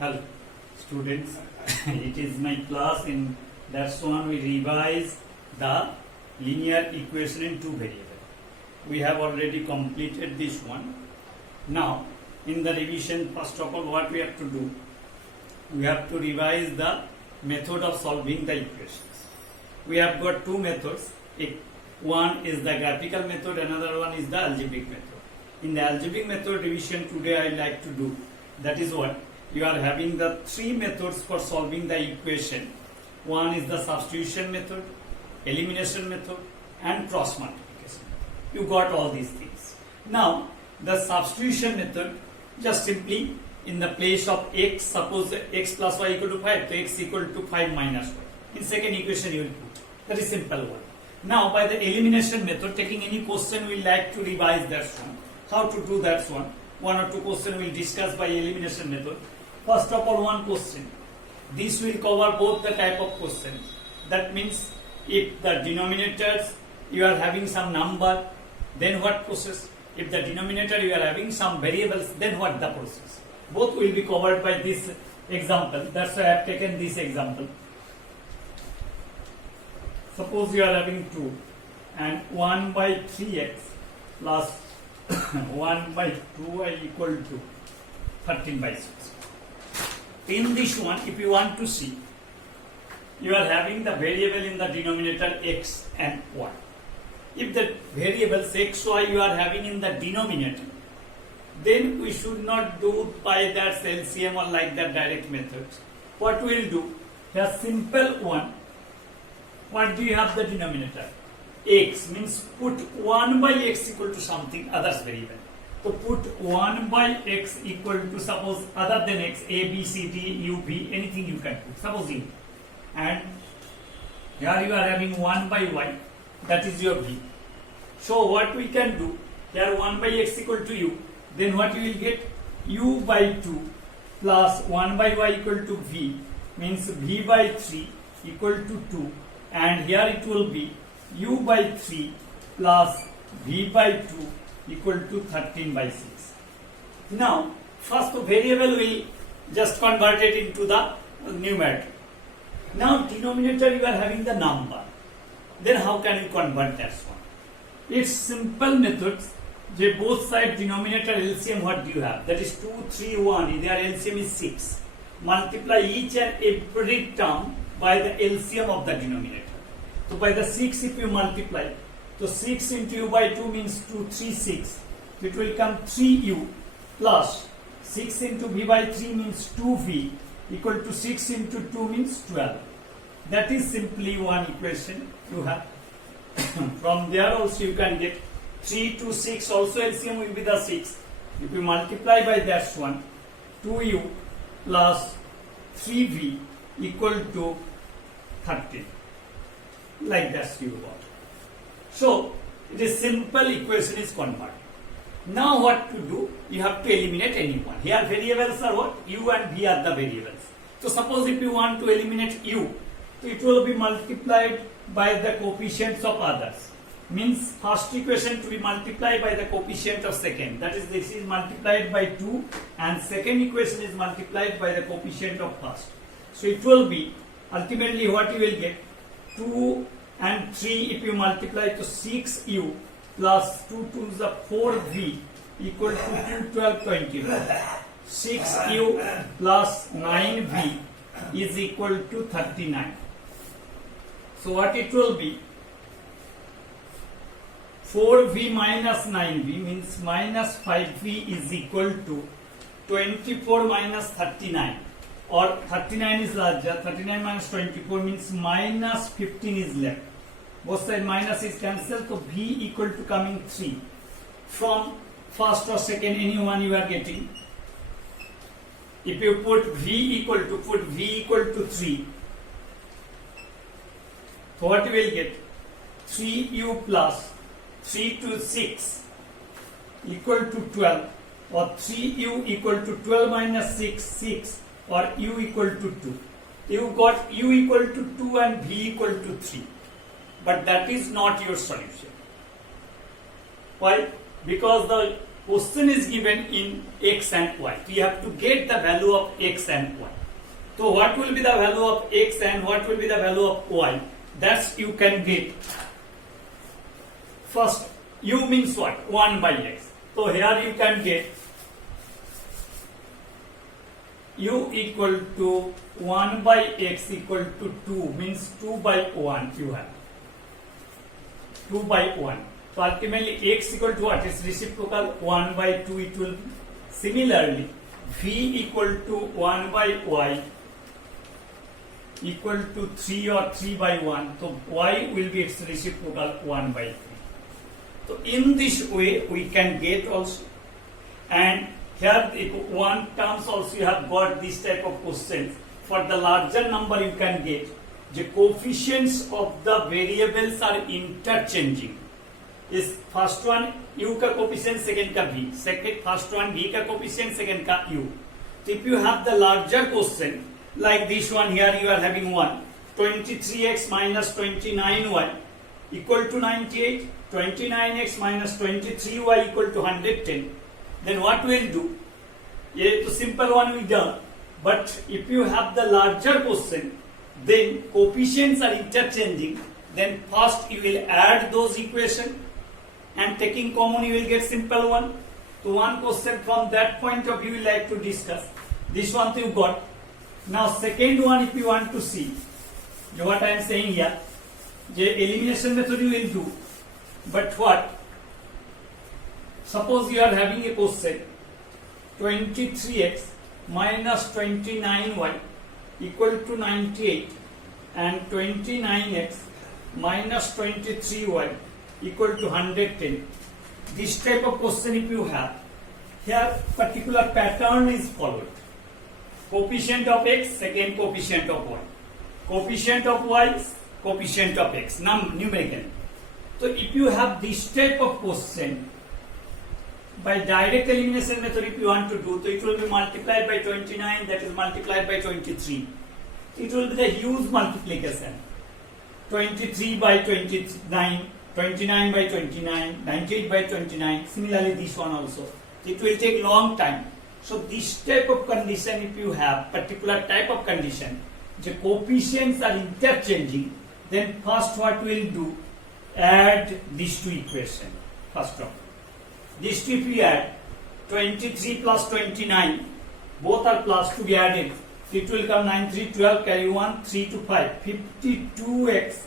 Hello, students. It is my class. In that one we revise the linear equation in two variables. We have already completed this one. Now, in the revision, first of all, what we have to do? We have to revise the method of solving the equations. We have got two methods. One is the graphical method, another one is the algebraic method. In the algebraic method revision today I like to do, that is what? You are having the three methods for solving the equation. One is the substitution method, elimination method, and cross multiplication. You got all these things. Now, the substitution method, just simply in the place of x, suppose x plus y equal to 5, so x equal to 5 minus y. In second equation you will put. That is simple one. Now, by the elimination method, taking any question we like to revise that one. How to do that one? One or two questions we will discuss by elimination method. First of all, one question. This will cover both the type of questions. That means if the denominators you are having some number, then what process? If the denominator you are having some variables, then what the process? Both will be covered by this example. That's why I have taken this example. Suppose you are having 2 and 1 by 3x plus 1 by 2y equal to 13 by 6. In this one, if you want to see, you are having the variable in the denominator x and y. If the variables x, y you are having in the denominator, then we should not do by that LCM or like that direct method. What we will do, a simple one. What do you have the denominator? X means put 1 by x equal to something others variable. So put 1 by x equal to suppose other than x, a, b, c, d, u, v, anything you can put. Suppose u. And here you are having 1 by y, that is your v. So what we can do, here 1 by x equal to u, then what you will get? U by 2 plus 1 by y equal to v, means v by 3 equal to 2, and here it will be u by 3 plus v by 2 equal to 13 by 6. Now, first variable will just convert it into the numerator. Now, denominator you are having the number. Then how can you convert that one? It's simple methods. The both side denominator LCM, what do you have? That is 2, 3, 1. Their LCM is 6. Multiply each and every term by the LCM of the denominator. So by the 6 if you multiply, so 6 into u by 2 means 2, 3, 6. It will come 3u plus 6 into v by 3 means 2v equal to 6 into 2 means 12. That is simply one equation you have. From there also you can get 3 to 6 also LCM will be the 6. If you multiply by that one, 2u plus 3v equal to 13. Like that you got. So, it is simple equation is converted. Now what to do? You have to eliminate any one. Here variables are what? U and V are the variables. So suppose if you want to eliminate U, so it will be multiplied by the coefficients of others. Means first equation to be multiplied by the coefficient of second. That is, this is multiplied by 2 and second equation is multiplied by the coefficient of first. So it will be ultimately what you will get? 2 and 3 if you multiply to 6u plus 2 to the 4v equal to 2, 12, 24. 6u plus 9v is equal to 39. So what it will be? 4v minus 9v means minus 5v is equal to 24 minus 39. Or 39 is larger, 39 minus 24 means minus 15 is left. Both side minus is cancelled, so v equal to coming 3. From first or second, any one you are getting. If you put v equal to 3, so what you will get? 3u plus 3 to 6 equal to 12, or 3u equal to 12 minus 6, 6. Or u equal to 2. You got u equal to 2 and v equal to 3. But that is not your solution. Why? Because the question is given in x and y. So you have to get the value of x and y. So what will be the value of x and what will be the value of y? That's you can get. First, u means what? 1 by x. So here you can get u equal to 1 by x equal to 2, means 2 by 1 you have. 2 by 1. So ultimately x equal to what? Is reciprocal 1 by 2 it will be. Similarly, v equal to 1 by y equal to 3 or 3 by 1. So y will be its reciprocal 1 by 3. So in this way we can get also. And here if one terms also you have got this type of questions. For the larger number you can get the coefficients of the variables are interchanging. Is first one u का coefficient, second का v. Second first one v का coefficient, second का u. So if you have the larger question like this one here, you are having 23x minus 29y equal to 98, 29x minus 23y equal to 110. Then what we'll do? Yeah, the simple one we done. But if you have the larger question, then coefficients are interchanging. Then first you will add those equations and taking common you will get simple one. So one question from that point of view we like to discuss. This one you got. Now second one if you want to see what I am saying here, the elimination method you will do. But what? Suppose you are having a question 23x minus 29y equal to 98 and 29x minus 23y equal to 110. This type of question if you have, here particular pattern is followed. Coefficient of x, second coefficient of y. Coefficient of y, coefficient of x, numerical. So if you have this type of question, by direct elimination method if you want to do, so it will be multiplied by 29, that is multiplied by 23. It will be the huge multiplication. 23 by 29, 29 by 29, 98 by 29, similarly this one also. It will take long time. So this type of condition if you have, particular type of condition, the coefficients are interchanging, then first what we will do, add these two equations. First of all, these two if we add, 23 plus 29, both are plus to be added. It will come 9, 3, 12, carry 1, 3 to 5, 52x,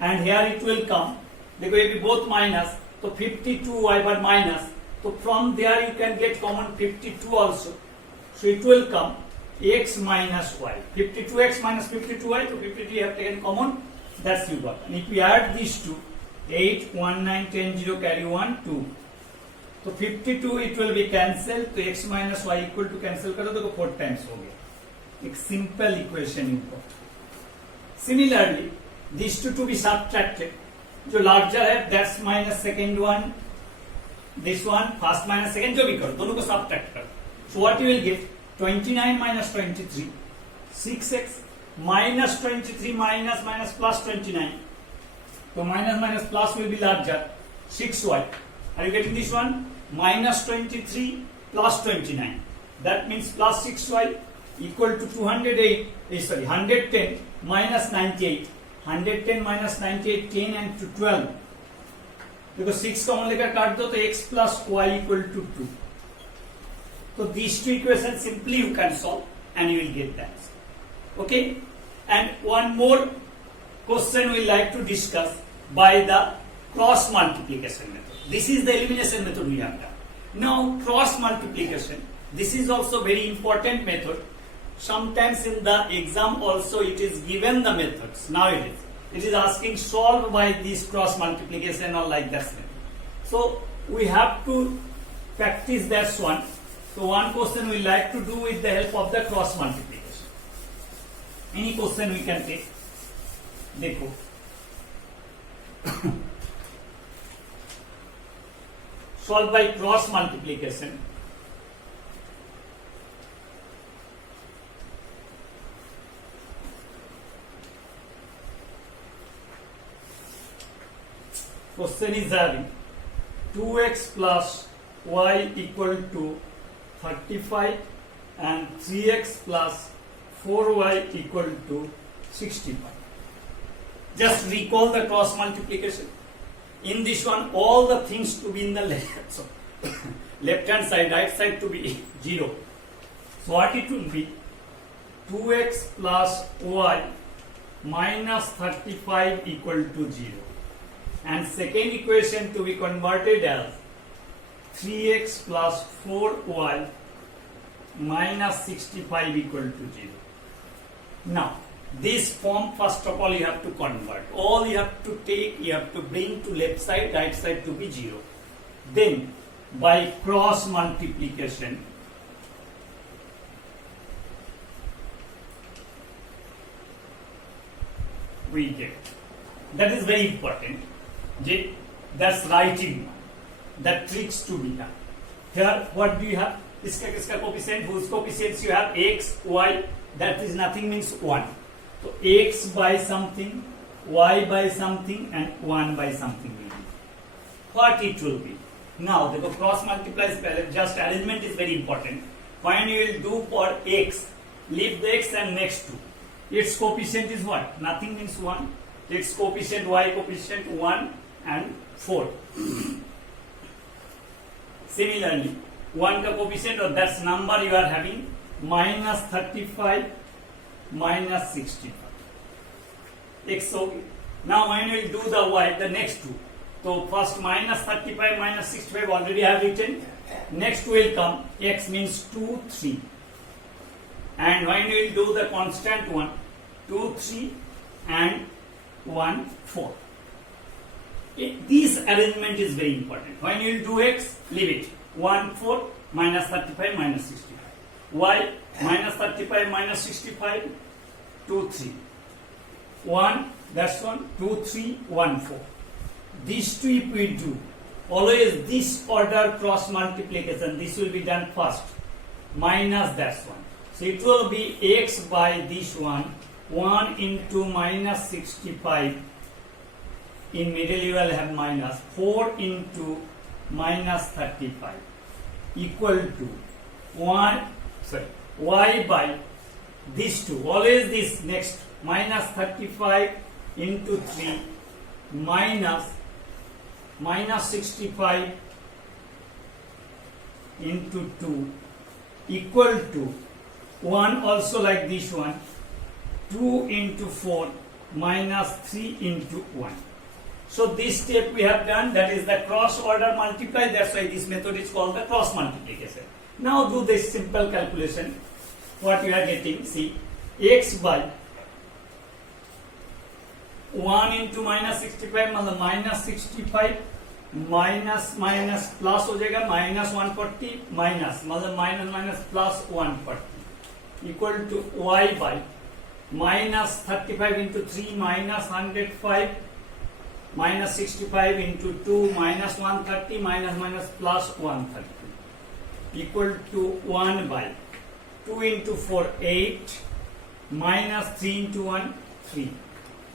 and here it will come, because it will be both minus, so 52y but minus. So from there you can get common 52 also. So it will come x minus y. 52x minus 52y, so 52 you have taken common, that's you got. And if you add these two, 8, 1, 9, 10, 0, carry 1, 2. So 52 it will be cancelled, so x minus y equal to cancel करो तो 4 times हो गया. एक simple equation you got. Similarly, these two to be subtracted. जो larger है, that's minus second one. This one, first minus second, जो भी करो, दोनों को subtract करो. So what you will get? 29 minus 23, 6x minus 23 minus minus plus 29. So minus minus plus will be larger, 6y. Are you getting this one? Minus 23 plus 29. That means plus 6y equal to 110 minus 98. 110 minus 98, 10 and to 12. Because 6 common लेकर काट दो तो x plus y equal to 2. So these two equations simply you can solve and you will get that. Okay? And one more question we like to discuss by the cross multiplication method. This is the elimination method we have done. Now cross multiplication. This is also very important method. Sometimes in the exam also it is given the methods. Nowadays it is asking solve by this cross multiplication or like that. So we have to practice that one. So one question we like to do with the help of the cross multiplication. Any question we can take. देखो solve by cross multiplication. Question is having 2x plus y equal to 35 and 3x plus 4y equal to 65. Just recall the cross multiplication. In this one, all the things to be in the left hand side, right side to be 0. So what it will be? 2x plus y minus 35 equal to 0. And second equation to be converted as 3x plus 4y minus 65 equal to 0. Now, this form, first of all, you have to convert. All you have to take, you have to bring to left side, right side to be 0. Then, by cross multiplication, we get. That is very important. That's writing. That tricks to be done. Here, what do you have? Iska coefficient, whose coefficients you have? X, y, that is nothing means 1. So x by something, y by something, and 1 by something will be. What it will be? Now, the cross multiplies, just arrangement is very important. When you will do for x, leave the x and next to. Its coefficient is what? Nothing means 1. Its coefficient, y coefficient 1 and 4. Similarly, 1 ka coefficient, or that's number you are having, minus 35 minus 65. X, okay. Now when you will do the y, the next two. So first minus 35 minus 65 already I have written. Next will come, x means 2, 3. And when you will do the constant one, 2, 3 and 1, 4. This arrangement is very important. When you will do x, leave it. 1, 4 minus 35 minus 65. Y minus 35 minus 65, 2, 3. 1, that's 1, 2, 3, 1, 4. These two if we do, always this order cross multiplication, this will be done first. Minus that's 1. So it will be x by this one, 1 into minus 65. In middle you will have minus 4 into minus 35 equal to 1, y by these two, always this next, minus 35 into 3 minus 65 into 2 equal to 1 also like this one, 2 into 4 minus 3 into 1. So this step we have done, that is the cross order multiply, that's why this method is called the cross multiplication. Now do this simple calculation. What you are getting, see, x by 1 into minus 65 मतलब minus 65 minus minus plus हो जाएगा minus 140 minus मतलब minus minus plus 140 equal to y by minus 35 into 3 minus 105 minus 65 into 2 minus 130 minus minus plus 130 equal to 1 by 2 into 4 8 minus 3 into 1 3.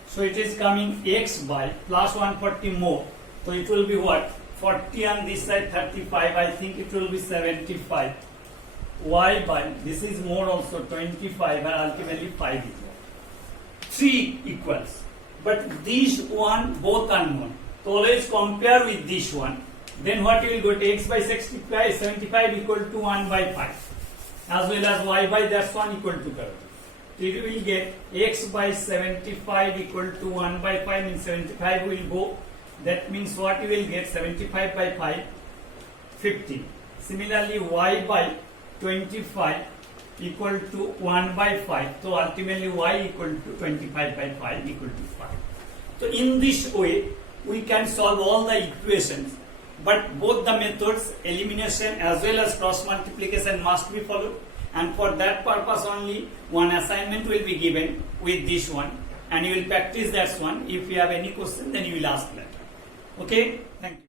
So it is coming x by plus 140 more. So it will be what? 40 on this side, 35. I think it will be 75. Y by, this is more also, 25, and ultimately 5 is what? 3 equals. But these one, both unknown. So always compare with this one. Then what you will get? X by 65, 75 equal to 1 by 5. As well as y by that's 1 equal to 30. So you will get x by 75 equal to 1 by 5 means 75 will go. That means what you will get? 75 by 5, 15. Similarly, y by 25 equal to 1 by 5. So ultimately y equal to 25 by 5 equal to 5. So in this way, we can solve all the equations. But both the methods, elimination as well as cross multiplication, must be followed. And for that purpose only, one assignment will be given with this one. And you will practice that one. If you have any question, then you will ask later. Okay? Thank you.